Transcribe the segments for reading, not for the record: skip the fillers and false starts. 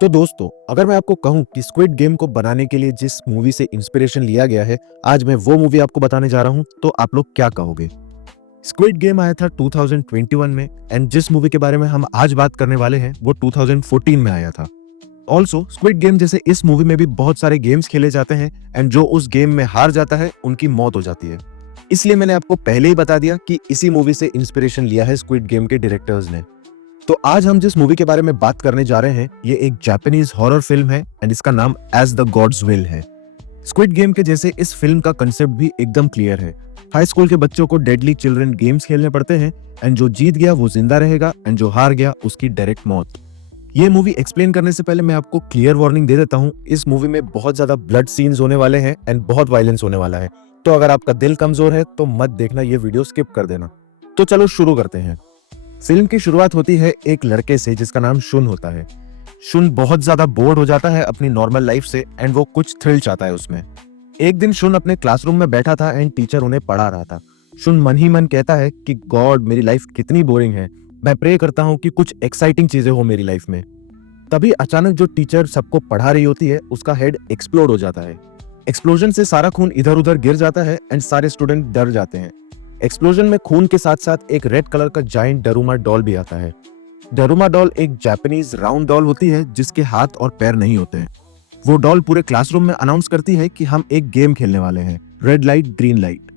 तो दोस्तों, अगर मैं आपको कहूं कि स्क्विड गेम को बनाने के लिए जिस मूवी से इंस्पिरेशन लिया गया है, आज मैं वो मूवी आपको बताने जा रहा हूं, तो आप लोग क्या कहोगे? स्क्विड गेम आया था 2021 में एंड जिस मूवी के बारे में हम आज बात करने वाले हैं वो 2014 में आया था। ऑल्सो स्क्विड गेम जैसे इस मूवी में भी बहुत सारे गेम्स खेले जाते हैं एंड जो उस गेम में हार जाता है उनकी मौत हो जाती है। इसलिए मैंने आपको पहले ही बता दिया कि इसी मूवी से इंस्पिरेशन लिया है स्क्विड गेम के डायरेक्टर्स ने। तो आज हम जिस मूवी के बारे में बात करने जा रहे हैं ये एक जापानीज हॉरर फिल्म है एंड इसका नाम एज द गॉड्स विल है। स्क्विड गेम के जैसे इस फिल्म का कंसेप्ट भी एकदम क्लियर है। हाई स्कूल के बच्चों को डेडली चिल्ड्रन गेम्स खेलने पड़ते हैं एंड जो जीत गया वो जिंदा रहेगा एंड जो हार गया उसकी डायरेक्ट मौत। ये मूवी एक्सप्लेन करने से पहले मैं आपको क्लियर वार्निंग दे देता हूँ, इस मूवी में बहुत ज्यादा ब्लड सीन्स होने वाले हैं एंड बहुत वायलेंस होने वाला है। तो अगर आपका दिल कमजोर है तो मत देखना, ये वीडियो स्किप कर देना। तो चलो शुरू करते हैं। फिल्म की शुरुआत होती है एक लड़के से जिसका नाम शुन होता है। शुन बहुत ज्यादा बोर्ड हो जाता है अपनी नॉर्मल लाइफ से एंड वो कुछ थ्रिल चाहता है उसमें। एक दिन शुन अपने क्लासरूम में बैठा था एंड टीचर उन्हें पढ़ा रहा था। शुन मन ही मन कहता है कि गॉड, मेरी लाइफ कितनी बोरिंग है, मैं प्रे करता हूँ कि कुछ एक्साइटिंग चीजें हो मेरी लाइफ में। तभी अचानक जो टीचर सबको पढ़ा रही होती है उसका हेड एक्सप्लोड हो जाता है। एक्सप्लोजन से सारा खून इधर उधर गिर जाता है एंड सारे स्टूडेंट डर जाते हैं। एक्सप्लोजन में खून के साथ साथ एक रेड कलर का जायंट डरूमा डॉल भी आता है। डरूमा डॉल एक जापानीज राउंड डॉल होती है जिसके हाथ और पैर नहीं होते हैं। वो डॉल पूरे क्लासरूम में अनाउंस करती है कि हम एक गेम खेलने वाले हैं, red light green light.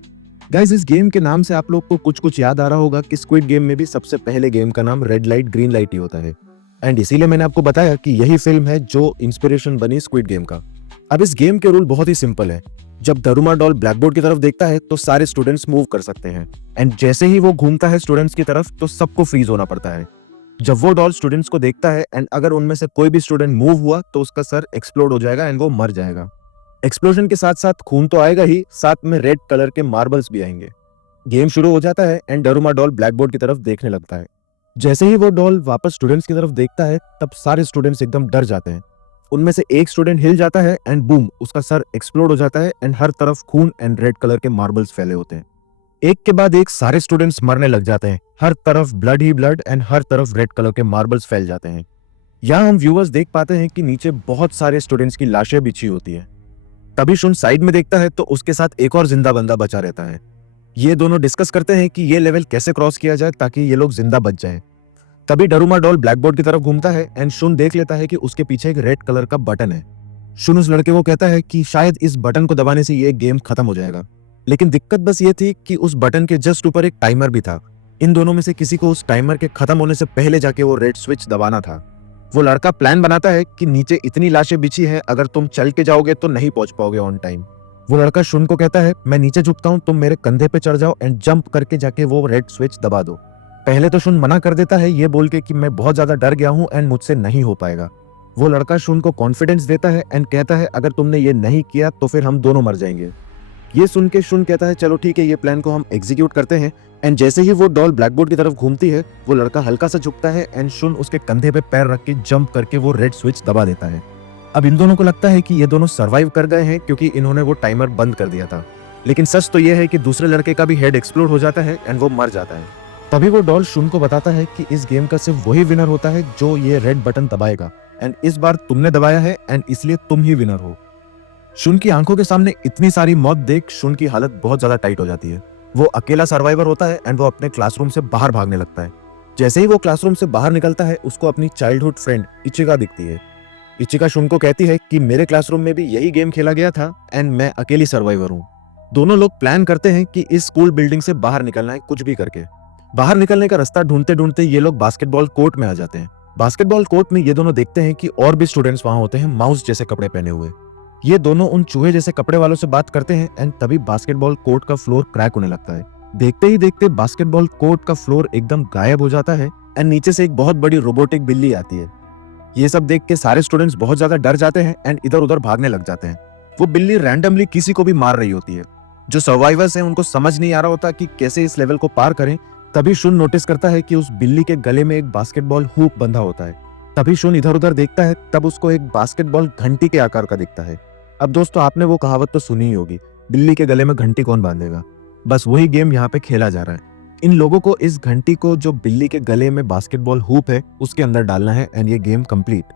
Guys, इस गेम के नाम से आप लोग को कुछ कुछ याद आ रहा होगा कि स्क्विड गेम में भी सबसे पहले गेम का नाम रेड लाइट ग्रीन लाइट ही होता है एंड इसीलिए मैंने आपको बताया कि यही फिल्म है जो इंस्पिरेशन बनी स्क्विड गेम का। अब इस गेम के रूल बहुत ही सिंपल है। जब दरुमा डॉल ब्लैक बोर्ड की तरफ देखता है तो सारे स्टूडेंट्स मूव कर सकते हैं एंड जैसे ही वो घूमता है स्टूडेंट्स की तरफ तो सबको फ्रीज होना पड़ता है। जब वो डॉल स्टूडेंट्स को देखता है एंड अगर उनमें से कोई भी स्टूडेंट मूव हुआ तो उसका सर एक्सप्लोड हो जाएगा एंड वो मर जाएगा। एक्सप्लोजन के साथ साथ खून तो आएगा ही, साथ में रेड कलर के मार्बल्स भी आएंगे। गेम शुरू हो जाता है एंड डरुमा डॉल ब्लैक बोर्ड की तरफ देखने लगता है। जैसे ही वो डॉल वापस स्टूडेंट्स की तरफ देखता है तब सारे स्टूडेंट्स एकदम डर जाते हैं। उनमें से एक स्टूडेंट हिल जाता है एंड बूम, उसका सर एक्सप्लोड हो जाता है एंड हर तरफ खून एंड रेड कलर के मार्बल्स फैले होते हैं। एक के बाद एक सारे स्टूडेंट्स मरने लग जाते हैं, हर तरफ ब्लड ही ब्लड एंड हर तरफ रेड कलर के मार्बल्स फैल जाते हैं। यहाँ हम व्यूअर्स देख पाते हैं कि नीचे बहुत सारे स्टूडेंट्स की लाशें बिछी होती हैं। तभी शुन साइड में देखता है तो उसके साथ एक और जिंदा बंदा बचा रहता है। ये दोनों डिस्कस करते हैं कि ये लेवल कैसे क्रॉस किया जाए ताकि ये लोग जिंदा बच जाएं। तभी डरूमा डॉल ब्लैक बोर्ड की तरफ घूमता है एंड शुन देख लेता है कि उसके पीछे एक रेड कलर का बटन है। शुन उस लड़के को कहता है कि शायद इस बटन को दबाने से ये गेम खत्म हो जाएगा। लेकिन दिक्कत बस ये थी कि उस बटन के जस्ट ऊपर एक टाइमर भी था। इन दोनों में से किसी को उस टाइमर के खत्म होने से पहले जाके वो रेड स्विच दबाना था। वो लड़का प्लान बनाता है कि नीचे इतनी लाशें बिछी हैं, अगर तुम चल के जाओगे तो नहीं पहुंच पाओगे ऑन टाइम। वो लड़का शुन को कहता है, मैं नीचे झुकता हूँ, तुम मेरे कंधे पे चढ़ जाओ एंड जंप करके जाके वो रेड स्विच दबा दो। पहले तो शुन मना कर देता है ये बोल के कि मैं बहुत ज्यादा डर गया हूँ एंड मुझसे नहीं हो पाएगा। वो लड़का शुन को कॉन्फिडेंस देता है एंड कहता है अगर तुमने ये नहीं किया तो फिर हम दोनों मर जाएंगे। ये सुन के शुन कहता है चलो ठीक है, ये प्लान को हम एग्जीक्यूट करते हैं। एंड जैसे ही वो डॉल ब्लैक बोर्ड की तरफ घूमती है वो लड़का हल्का सा झुकता है एंड शुन उसके कंधे पे पैर रख के जंप करके वो रेड स्विच दबा देता है। अब इन दोनों को लगता है कि ये दोनों सर्वाइव कर गए हैं क्योंकि इन्होंने वो टाइमर बंद कर दिया था। लेकिन सच तो यह है कि दूसरे लड़के का भी हेड एक्सप्लोड हो जाता है एंड वो मर जाता है। तभी वो डॉल शुन को बताता है कि इस गेम का सिर्फ वही विनर होता है जो ये रेड बटन दबाएगा एंड इस बार तुमने दबाया है एंड इसलिए तुम ही विनर हो। शुन की आंखों के सामने इतनी सारी मौत देख शुन की हालत बहुत ज्यादा टाइट हो जाती है। वो अकेला सर्वाइवर होता है एंड वो अपने क्लासरूम से बाहर भागने लगता है। जैसे ही वो क्लासरूम से बाहर निकलता है उसको अपनी चाइल्डहुड फ्रेंड इचिका दिखती है। इचिका शुन को कहती है कि मेरे क्लासरूम में भी यही गेम खेला गया था एंड मैं अकेली सर्वाइवर हूँ। दोनों लोग प्लान करते हैं कि इस स्कूल बिल्डिंग से बाहर निकलना है कुछ भी करके। बाहर निकलने का रास्ता ढूंढते ढूंढते ये लोग बास्केटबॉल कोर्ट में आ जाते हैं। बास्केटबॉल कोर्ट में ये दोनों देखते हैं कि और भी स्टूडेंट्स वहां होते हैं माउस जैसे कपड़े पहने हुए। ये दोनों उन चूहे जैसे कपड़े वालों से बात करते हैं एंड तभी बास्केटबॉल कोर्ट का फ्लोर क्रैक होने लगता है। देखते ही देखते बास्केटबॉल कोर्ट का फ्लोर एकदम गायब हो जाता है एंड नीचे से एक बहुत बड़ी रोबोटिक बिल्ली आती है। ये सब देख के सारे स्टूडेंट्स बहुत ज्यादा डर जाते हैं एंड इधर उधर भागने लग जाते हैं। वो बिल्ली रैंडमली किसी को भी मार रही होती है। जो सर्वाइवर्स हैं उनको समझ नहीं आ रहा होता कि कैसे इस लेवल को पार करें। तभी शुन नोटिस करता है कि उस बिल्ली के गले में एक बास्केटबॉल हुप बंधा होता है। तभी शुन इधर उधर देखता है, तब उसको एक बास्केटबॉल घंटी के आकार का दिखता है। अब दोस्तों, आपने वो कहावत तो सुनी ही होगी, बिल्ली के गले में घंटी कौन बांधेगा। बस वही गेम यहाँ पे खेला जा रहा है। इन लोगों को इस घंटी को जो बिल्ली के गले में बास्केटबॉल हुप है उसके अंदर डालना है एंड ये गेम कंप्लीट।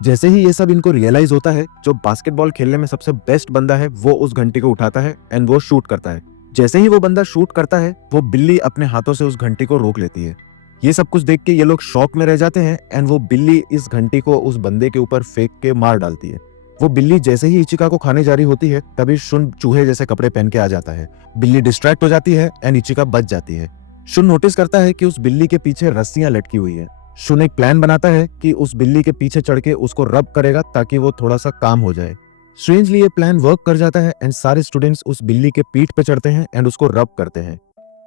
जैसे ही ये सब इनको रियलाइज होता है, जो बास्केटबॉल खेलने में सबसे बेस्ट बंदा है वो उस घंटी को उठाता है एंड वो शूट करता है। जैसे ही वो बंदा शूट करता है, वो बिल्ली अपने हाथों से उस घंटी को रोक लेती है। ये सब कुछ देख के ये लोग शॉक में रह जाते हैं एंड वो बिल्ली इस घंटी को उस बंदे के ऊपर फेंक के मार डालती है। वो बिल्ली जैसे ही इचिका को खाने जा रही होती है, तभी शुन चूहे जैसे कपड़े पहन के आ जाता है। बिल्ली डिस्ट्रैक्ट हो जाती है एंड इचिका बच जाती है। शुन नोटिस करता है कि उस बिल्ली के पीछे रस्सियां लटकी हुई है। शुन एक प्लान बनाता है कि उस बिल्ली के पीछे चढ़ के उसको रब करेगा ताकि वो थोड़ा सा काम हो जाए। स्ट्रेंजली ये प्लान वर्क कर जाता है एंड सारे स्टूडेंट्स उस बिल्ली के पीठ पे चढ़ते हैं एंड उसको रब करते हैं।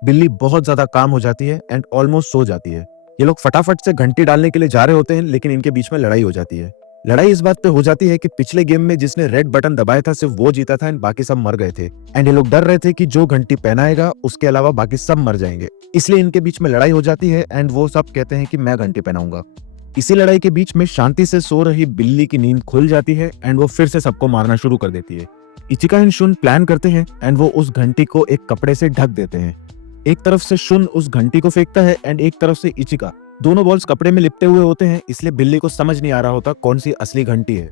बिल्ली बहुत ज्यादा काम हो जाती है एंड ऑलमोस्ट सो जाती है। ये लोग फटाफट से घंटी डालने के लिए जा रहे होते हैं, लेकिन इनके बीच में लड़ाई हो जाती है। लड़ाई इस बात पे हो जाती है कि पिछले गेम में जिसने रेड बटन दबाया था सिर्फ वो जीता था एंड बाकी सब मर गए थे। एंड ये लोग डर रहे थे कि जो घंटी पहनाएगा उसके अलावा बाकी सब मर जाएंगे, इसलिए इनके बीच में लड़ाई हो जाती है एंड वो सब कहते हैं कि मैं घंटी पहनाऊंगा। इसी लड़ाई के बीच में शांति से सो रही बिल्ली की नींद खुल जाती है एंड वो फिर से सबको मारना शुरू कर देती है। इचिका एंड शुन प्लान करते हैं एंड वो उस घंटी को एक कपड़े से ढक देते हैं। एक तरफ से शुन उस घंटी को फेंकता है एंड एक तरफ से इचिका। दोनों बॉल्स कपड़े में लिपटे हुए होते हैं, इसलिए बिल्ली को समझ नहीं आ रहा होता कौन सी असली घंटी है।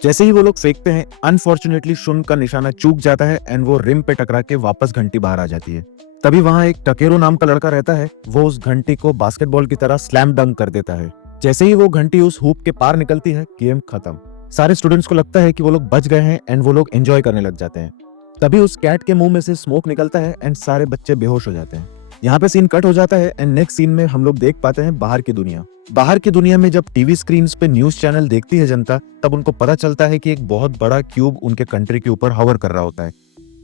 जैसे ही वो लोग फेंकते हैं, अनफॉर्चुनेटली शुन का निशाना चूक जाता है एंड वो रिम पे टकरा के वापस घंटी बाहर आ जाती है। तभी वहां एक टकेरो नाम का लड़का रहता है, वो उस घंटी को बास्केटबॉल की तरह स्लैम डंक कर देता है। जैसे ही वो घंटी उस हुप के पार निकलती है, गेम खत्म। सारे स्टूडेंट्स को लगता है कि वो लोग बच गए हैं एंड वो लोग एंजॉय करने लग जाते हैं। तभी उस कैट के मुंह में से स्मोक निकलता है एंड सारे बच्चे बेहोश हो जाते हैं। यहाँ पे सीन कट हो जाता है एंड नेक्स्ट सीन में हम लोग देख पाते हैं बाहर की दुनिया। बाहर की दुनिया में जब टीवी स्क्रीन्स पे न्यूज चैनल देखती है जनता, तब उनको पता चलता है कि एक बहुत बड़ा क्यूब उनके कंट्री के ऊपर हवर कर रहा होता है।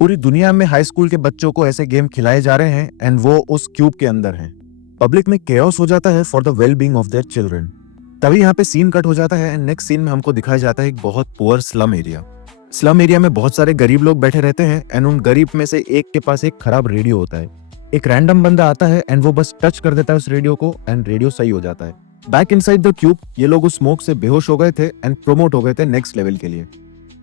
पूरी दुनिया में हाई स्कूल के बच्चों को ऐसे गेम खिलाए जा रहे हैं एंड वो उस क्यूब के अंदर हैं। पब्लिक में केओस हो जाता है for the well being of their children. तभी यहाँ पे सीन कट हो जाता है एंड नेक्स्ट सीन में हमको दिखाया जाता है एक बहुत poor slum area. Slum area में बहुत सारे गरीब लोग बैठे रहते हैं एंड उन गरीब में से एक के पास एक खराब रेडियो होता है। एक रैंडम बंदा आता है एंड वो बस टच कर देता है उस रेडियो को एंड रेडियो सही हो जाता है। बैक इनसाइड द क्यूब ये लोग उस स्मोक से बेहोश हो गए थे एंड प्रोमोट हो गए थे नेक्स्ट लेवल के लिए।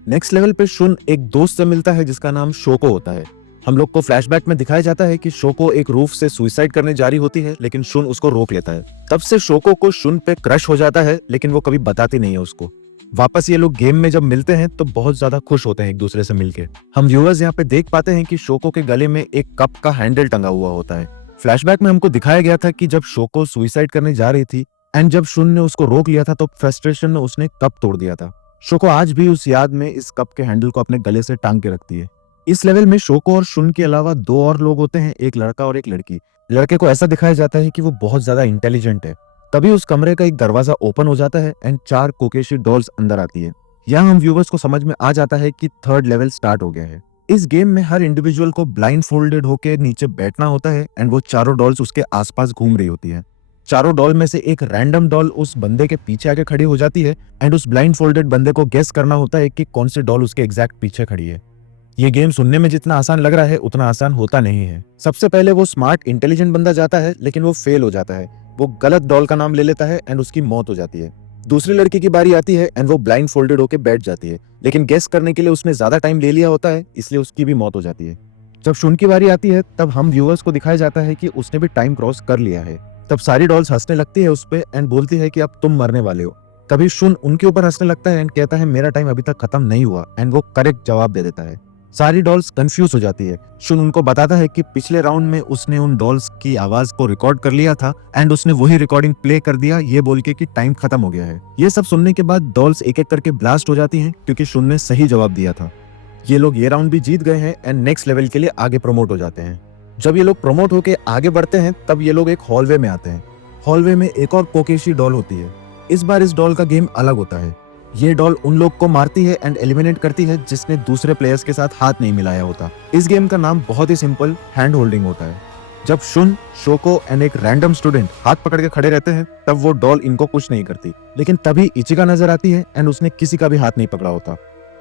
नेक्स्ट लेवल पे शुन एक दोस्त से मिलता है जिसका नाम शोको होता है। हम लोग को फ्लैशबैक में दिखाया जाता है कि शोको एक रूफ से सुसाइड करने जा रही होती है, लेकिन शुन उसको रोक लेता है। तब से शोको को शुन पे क्रश हो जाता है, लेकिन वो कभी बताती नहीं है उसको। वापस ये लोग गेम में जब मिलते हैं तो बहुत ज्यादा खुश होते हैं एक दूसरे से मिलके। हम व्यूअर्स यहाँ पे देख पाते हैं कि शोको के गले में एक कप का हैंडल टंगा हुआ होता है। फ्लैशबैक में हमको दिखाया गया था कि जब शोको सुसाइड करने जा रही थी एंड जब शुन ने उसको रोक लिया था तो फ्रस्ट्रेशन में उसने कप तोड़ दिया था। शोको आज भी उस याद में इस कप के हैंडल को अपने गले से टांग के रखती है। इस लेवल में शोको और शुन के अलावा दो और लोग होते हैं, एक लड़का और एक लड़की। लड़के को ऐसा दिखाया जाता है कि वो बहुत ज्यादा इंटेलिजेंट है। तभी उस कमरे का एक दरवाजा ओपन हो जाता है एंड 4 कोकेशी डॉल्स अंदर आती है। यहाँ हम व्यूवर्स को समझ में आ जाता है कि थर्ड लेवल स्टार्ट हो गया है। इस गेम में हर इंडिविजुअल को ब्लाइंड फोल्डेड होकर नीचे बैठना होता है एंड वो चारों डॉल्स उसके आसपास घूम रही होती है। चारों डॉल में से एक रैंडम डॉल उस बंदे के पीछे आके खड़ी हो जाती है एंड उस ब्लाइंड फोल्डेड बंदे को गेस करना होता है कि कौन से डॉल उसके एग्जैक्ट पीछे खड़ी है। ये गेम सुनने में जितना आसान लग रहा है उतना आसान होता नहीं है। सबसे पहले वो स्मार्ट इंटेलिजेंट बंदा जाता है, लेकिन वो फेल हो जाता है। वो गलत डॉल का नाम ले लेता है एंड उसकी मौत हो जाती है। दूसरी लड़की की बारी आती है एंड वो ब्लाइंड फोल्डेड होकर बैठ जाती है, लेकिन गेस करने के लिए उसने ज्यादा टाइम ले लिया होता है, इसलिए उसकी भी मौत हो जाती है। जब शुन की बारी आती है तब हम व्यूअर्स को दिखाया जाता है कि उसने भी टाइम क्रॉस कर लिया है। तब सारी डॉल्स हंसने लगती है उस पे एंड बोलती है कि अब तुम मरने वाले हो। तभी शुन उनके ऊपर हंसने लगता है एंड कहता है मेरा टाइम अभी तक खत्म नहीं हुआ एंड वो करेक्ट जवाब दे देता है। सारी डॉल्स कंफ्यूज हो जाती है। शुन उनको बताता है कि पिछले राउंड में उसने उन डॉल्स की आवाज को रिकॉर्ड कर लिया था एंड उसने वही रिकॉर्डिंग प्ले कर दिया, ये बोल के कि टाइम खत्म हो गया है। ये सब सुनने के बाद डॉल्स एक एक करके ब्लास्ट हो जाती हैं क्योंकि शुन ने सही जवाब दिया था। ये लोग ये राउंड भी जीत गए हैं एंड नेक्स्ट लेवल के लिए आगे प्रमोट हो जाते हैं। जब ये लोग प्रमोट होके आगे बढ़ते हैं तब ये लोग एक हॉलवे में आते हैं। हॉलवे में एक और कोकेशी डॉल होती है। इस बार इस डॉल का गेम अलग होता है। ये डॉल उन लोग को मारती है एंड एलिमिनेट करती है जिसने दूसरे प्लेयर्स के साथ हाथ नहीं मिलाया होता। इस गेम का नाम बहुत ही सिंपल हैंड होल्डिंग होता है। जब शुन, शोको एंड एक रैंडम स्टूडेंट हाथ पकड़ के खड़े रहते हैं तब वो डॉल इनको कुछ नहीं करती, लेकिन तभी इचिका नजर आती है एंड उसने किसी का भी हाथ नहीं पकड़ा होता।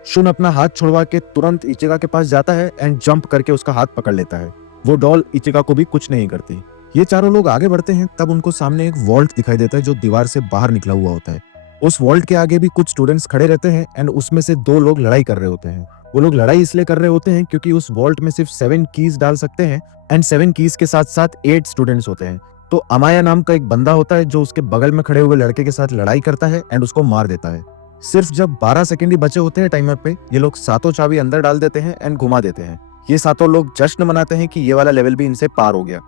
शुन अपना हाथ छुड़वा के तुरंत इचिका के पास जाता है एंड जंप करके उसका हाथ पकड़ लेता है। वो डॉल इचिका को भी कुछ नहीं करती। ये चारों लोग आगे बढ़ते हैं तब उनको सामने एक वॉल्ट दिखाई देता है जो दीवार से बाहर निकला हुआ होता है। उस वॉल्ट के आगे भी कुछ स्टूडेंट्स खड़े रहते हैं एंड उसमें से 2 लोग लड़ाई कर रहे होते हैं। वो लोग लड़ाई इसलिए कर रहे होते हैं क्योंकि उस वॉल्ट में सिर्फ 7 कीज डाल सकते हैं एंड 7 कीज के साथ साथ 8 स्टूडेंट्स होते हैं। तो अमाया नाम का एक बंदा होता है जो उसके बगल में खड़े हुए लड़के के साथ लड़ाई करता है एंड उसको मार देता है। सिर्फ जब 12 सेकंड ही बचे होते हैं टाइमर पे, ये लोग सातों चाबी अंदर डाल देते हैं एंड घुमा देते हैं। ये सातों लोग जश्न मनाते हैं कि ये वाला लेवल भी इनसे पार हो गया।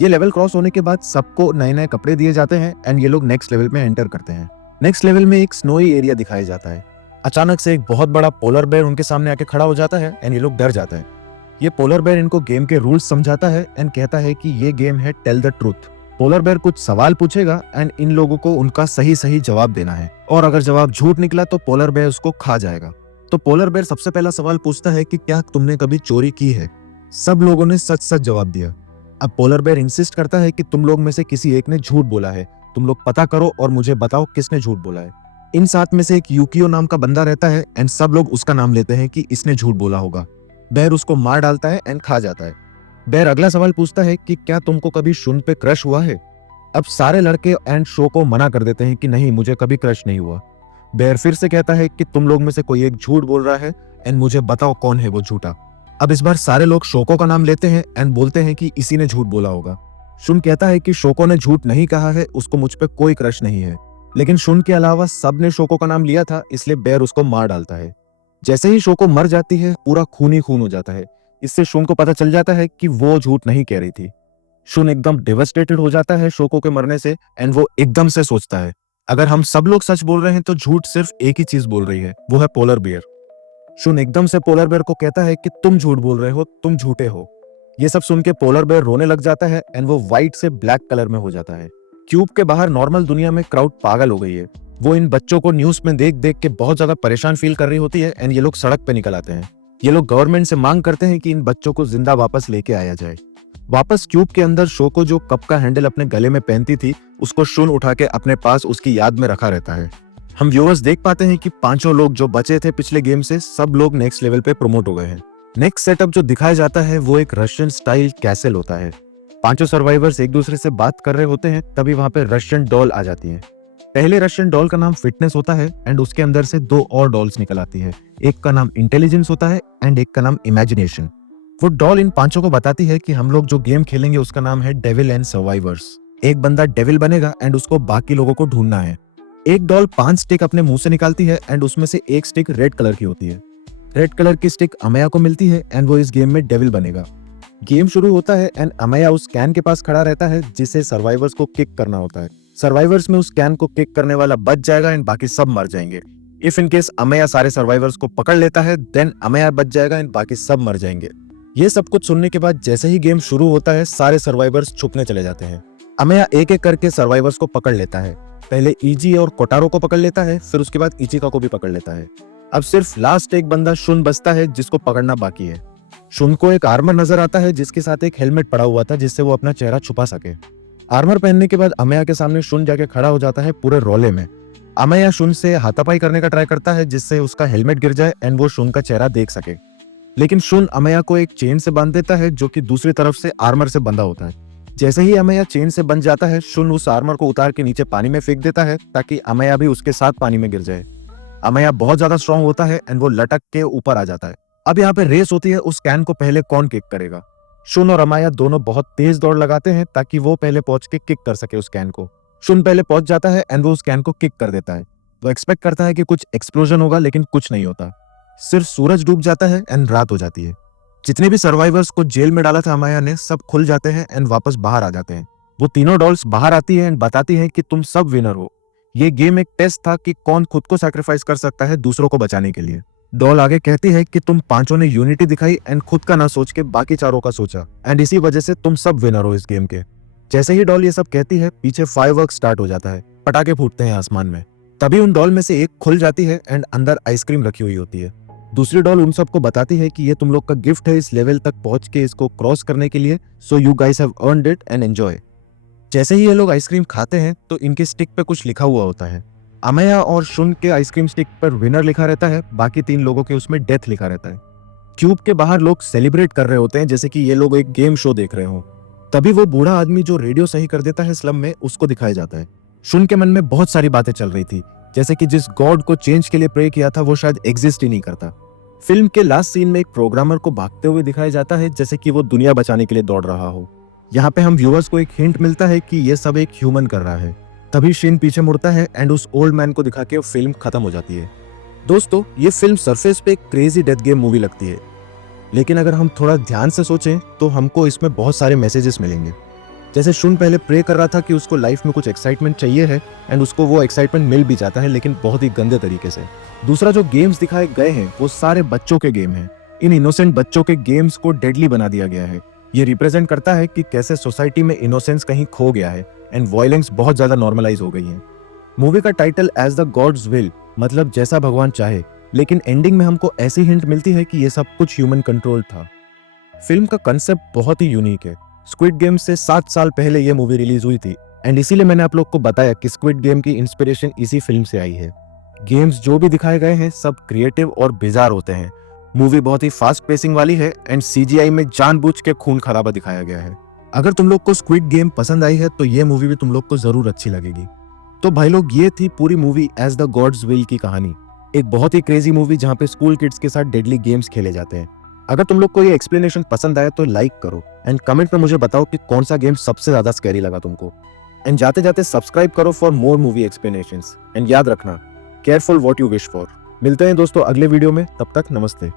ये लेवल क्रॉस होने के बाद सबको नए नए कपड़े दिए जाते हैं एंड ये लोग नेक्स्ट लेवल में एंटर करते हैं। नेक्स्ट लेवल में एक स्नोई एरिया दिखाया जाता है। अचानक से एक बहुत बड़ा पोलर बेयर उनके सामने आके खड़ा हो जाता है एंड ये लोग डर जाते हैं। ये पोलर बेयर इनको गेम के रूल्स समझाता है एंड कहता है कि ये गेम है tell the truth. Polar bear कुछ सवाल पूछेगा एंड इन लोगों को उनका सही सही जवाब देना है, और अगर जवाब झूठ निकला तो पोलर बेयर उसको खा जाएगा। तो पोलर बेयर सबसे पहला सवाल पूछता है कि क्या तुमने कभी चोरी की है। सब लोगों ने सच सच जवाब दिया। अब पोलर बेयर इंसिस्ट करता है कि तुम लोग में से किसी एक ने झूठ बोला है, तुम लोग पता करो और मुझे बताओ किसने झूठ बोला है। इन सात में से एक यूकियो नाम का बंदा रहता है एंड सब लोग उसका नाम लेते हैं कि इसने झूठ बोला होगा। बेयर उसको मार डालता है एंड खा जाता है। बेयर अगला सवाल पूछता है कि क्या तुमको कभी शुन पे क्रश हुआ है। अब सारे लड़के एंड शो को मना कर देते हैं कि नहीं, मुझे कभी क्रश नहीं हुआ। बेयर फिर से कहता है कि तुम लोग में से कोई एक झूठ बोल रहा है एंड मुझे बताओ कौन है वो झूठा। अब इस बार सारे लोग शोको का नाम लेते हैं एंड बोलते हैं कि इसी ने झूठ बोला होगा। शुन कहता है कि शोको ने झूठ नहीं कहा है, उसको मुझ पे कोई क्रश नहीं है। लेकिन शुन के अलावा सब ने शोको का नाम लिया था, इसलिए बेयर उसको मार डालता है। जैसे ही शोको मर जाती है, पूरा खून ही खून हो जाता है। इससे शुन को पता चल जाता है कि वो झूठ नहीं कह रही थी। शुन एकदम डेवास्टेटेड हो जाता है शोको के मरने से एंड वो एकदम से सोचता है, अगर हम सब लोग सच बोल रहे हैं तो झूठ सिर्फ एक ही चीज बोल रही है, वो है पोलर बियर। शुन एकदम से पोलर बेयर को कहता है कि तुम झूठ बोल रहे हो, तुम झूठे हो। ये सब सुन के पोलर बेयर रोने लग जाता है एंड वो व्हाइट से ब्लैक कलर में हो जाता है। क्यूब के बाहर नॉर्मल दुनिया में क्राउड पागल हो गई है। वो इन बच्चों को न्यूज में देख देख के बहुत ज्यादा परेशान फील कर रही होती है एंड ये लोग सड़क पे निकल आते हैं। ये लोग गवर्नमेंट से मांग करते हैं कि इन बच्चों को जिंदा वापस लेके आया जाए। वापस क्यूब के अंदर शोको जो कप का हैंडल अपने गले में पहनती थी, उसको शुन उठा के अपने पास उसकी याद में रखा रहता है। हम व्यूअर्स देख पाते हैं कि पांचों लोग जो बचे थे पिछले गेम से, सब लोग नेक्स्ट लेवल पे प्रमोट हो गए हैं। नेक्स्ट सेटअप जो दिखाया जाता है वो एक रशियन स्टाइल कैसल होता है। पांचों सर्वाइवर्स एक दूसरे से बात कर रहे होते हैं, तभी वहां पे रशियन डॉल आ जाती है। पहले रशियन डॉल का नाम फिटनेस होता है एंड उसके अंदर से दो और डॉल्स निकल आती है। एक का नाम इंटेलिजेंस होता है एंड एक का नाम इमेजिनेशन। वो डॉल इन पांचों को बताती है कि हम लोग जो गेम खेलेंगे उसका नाम है डेविल एंड सर्वाइवर्स। एक बंदा डेविल बनेगा एंड उसको बाकी लोगों को ढूंढना है। एक डॉल 5 स्टिक अपने मुंह से निकालती है एंड उसमें से एक स्टिक रेड कलर की होती है। रेड कलर की स्टिक अमया को मिलती है एंड वो इस गेम में डेविल बनेगा। गेम शुरू होता है एंड अमया उस कैन के पास खड़ा रहता है जिसे सर्वाइवर्स को किक करना होता है। सर्वाइवर्स में उस कैन को किक करने वाला बच जाएगा एंड बाकी सब मर जाएंगे। इफ इन केस अमया सारे सर्वाइवर्स को पकड़ लेता है देन अमया बच जाएगा एंड बाकी सब मर जाएंगे। ये सब कुछ सुनने के बाद जैसे ही गेम शुरू होता है, सारे सर्वाइवर्स छुपने चले जाते हैं। अमया एक एक करके सर्वाइवर्स को पकड़ लेता है। पहले इजी और कोटारो को पकड़ लेता है, फिर उसके बाद इचिका को भी पकड़ लेता है। अब सिर्फ लास्ट एक बंदा शुन बचता है जिसको पकड़ना बाकी है। शुन को एक आर्मर नजर आता है जिसके साथ एक हेलमेट पड़ा हुआ था जिससे वो अपना चेहरा छुपा सके। आर्मर पहनने के बाद अमया के सामने शुन जाके खड़ा हो जाता है पूरे रोले में। अमया शुन से हाथापाई करने का ट्राई करता है जिससे उसका हेलमेट गिर जाए एंड वो शुन का चेहरा देख सके। लेकिन शुन अमया को एक चेन से बांध देता है जो कि दूसरी तरफ से आर्मर से बंधा होता है। जैसे ही अमया चेन से बंध जाता है, शुन उस आर्मर को उतार के नीचे पानी में फेंक देता है ताकि अमया भी उसके साथ पानी में गिर जाए। अमया बहुत ज्यादा स्ट्रांग होता है एंड वो लटक के ऊपर आ जाता है। अब यहाँ पे रेस होती है उस कैन को पहले कौन किक करेगा। शुन और अमया दोनों बहुत तेज दौड़ लगाते हैं ताकि वो पहले पहुंच के किक कर सके उस कैन को। शुन पहले पहुंच जाता है एंड वो उस कैन को किक कर देता है। वो एक्सपेक्ट करता है कि कुछ एक्सप्लोजन होगा, लेकिन कुछ नहीं होता। सिर्फ सूरज डूब जाता है एंड रात हो जाती है। जितने भी सर्वाइवर्स को जेल में डाला था अमया ने, सब खुल जाते हैं एंड वापस बाहर आ जाते हैं। वो तीनों डॉल्स बाहर आती है एंड बताती है कि तुम सब विनर हो। ये गेम एक टेस्ट था कि कौन खुद को सैक्रिफाइस कर सकता है दूसरों को बचाने के लिए। डॉल आगे कहती है कि तुम पांचों ने यूनिटी दिखाई एंड खुद का ना सोच के बाकी चारों का सोचा, एंड इसी वजह से तुम सब विनर हो इस गेम के। जैसे ही डॉल ये सब कहती है, पीछे फायरवर्क स्टार्ट हो जाता है। पटाखे फूटते हैं आसमान में। तभी उन डॉल में से एक खुल जाती है एंड अंदर आइसक्रीम रखी हुई होती है। दूसरी डॉल उन सबको बताती है कि ये तुम लोग का गिफ्ट है इस लेवल तक पहुंच के इसको क्रॉस करने के लिए, so you guys have earned it and enjoy. जैसे ही ये लोग आइसक्रीम खाते हैं तो इनके स्टिक पे कुछ लिखा हुआ होता है। अमया और शुन के आइसक्रीम स्टिक पर विनर लिखा रहता है, बाकी 3 लोगों के उसमें डेथ लिखा रहता है। क्यूब के बाहर लोग सेलिब्रेट कर रहे होते हैं जैसे कि ये लोग एक गेम शो देख रहे हो। तभी वो बूढ़ा आदमी जो रेडियो सही कर देता है स्लम में, उसको दिखाया जाता है। शुन के मन में बहुत सारी बातें चल रही थी, जैसे कि जिस गॉड को चेंज के लिए प्रे किया था वो शायद एग्जिस्ट ही नहीं करता। फिल्म के लास्ट सीन में एक प्रोग्रामर को भागते हुए दिखाया जाता है जैसे कि वो दुनिया बचाने के लिए दौड़ रहा हो। यहाँ पे हम व्यूअर्स को एक हिंट मिलता है कि ये सब एक ह्यूमन कर रहा है। तभी शिन पीछे मुड़ता है एंड उस ओल्ड मैन को दिखा के फिल्म खत्म हो जाती है। दोस्तों, ये फिल्म सरफेस पे एक क्रेजी डेथ गेम मूवी लगती है, लेकिन अगर हम थोड़ा ध्यान से सोचें तो हमको इसमें बहुत सारे मैसेजेस मिलेंगे। जैसे शुन पहले प्रे कर रहा था कि उसको लाइफ में कुछ एक्साइटमेंट चाहिए है एंड उसको वो एक्साइटमेंट मिल भी जाता है, लेकिन बहुत ही गंदे तरीके से। दूसरा, जो गेम्स दिखाए गए हैं वो सारे बच्चों के गेम हैं। इन इनोसेंट बच्चों के गेम्स को डेडली बना दिया गया है। ये रिप्रेजेंट करता है कि कैसे सोसाइटी में इनोसेंस कहीं खो गया है एंड वायलेंस बहुत ज्यादा नॉर्मलाइज हो गई है। मूवी का title as the gods will, मतलब जैसा भगवान चाहे, लेकिन एंडिंग में हमको ऐसी हिंट मिलती है कि ये सब कुछ ह्यूमन कंट्रोल था। फिल्म का कंसेप्ट बहुत ही यूनिक है। स्क्विड गेम से 7 साल पहले ये मूवी रिलीज हुई थी एंड इसीलिए मैंने आप लोग को बताया कि स्क्विड गेम की इंस्पिरेशन इसी फिल्म से आई है। गेम्स जो भी दिखाए गए हैं सब क्रिएटिव और बिजार होते हैं। मूवी बहुत ही फास्ट पेसिंग वाली है एंड सीजीआई में जानबूझ के खून खराबा दिखाया गया है। अगर तुम लोग को स्क्विड गेम पसंद आई है तो ये मूवी भी तुम लोग को जरूर अच्छी लगेगी। तो भाई लोग, ये थी पूरी movie as the gods will की कहानी। एक बहुत ही क्रेजी मूवी जहाँ पे स्कूल किड्स के साथ डेडली गेम्स खेले जाते हैं। अगर तुम लोग को ये एक्सप्लेनेशन पसंद आया तो लाइक करो एंड कमेंट में मुझे बताओ कि कौन सा गेम सबसे ज्यादा स्कैरी लगा तुमको। एंड जाते जाते सब्सक्राइब करो for more movie explanations and याद रखना, careful what you wish for. मिलते हैं दोस्तों अगले वीडियो में, तब तक नमस्ते।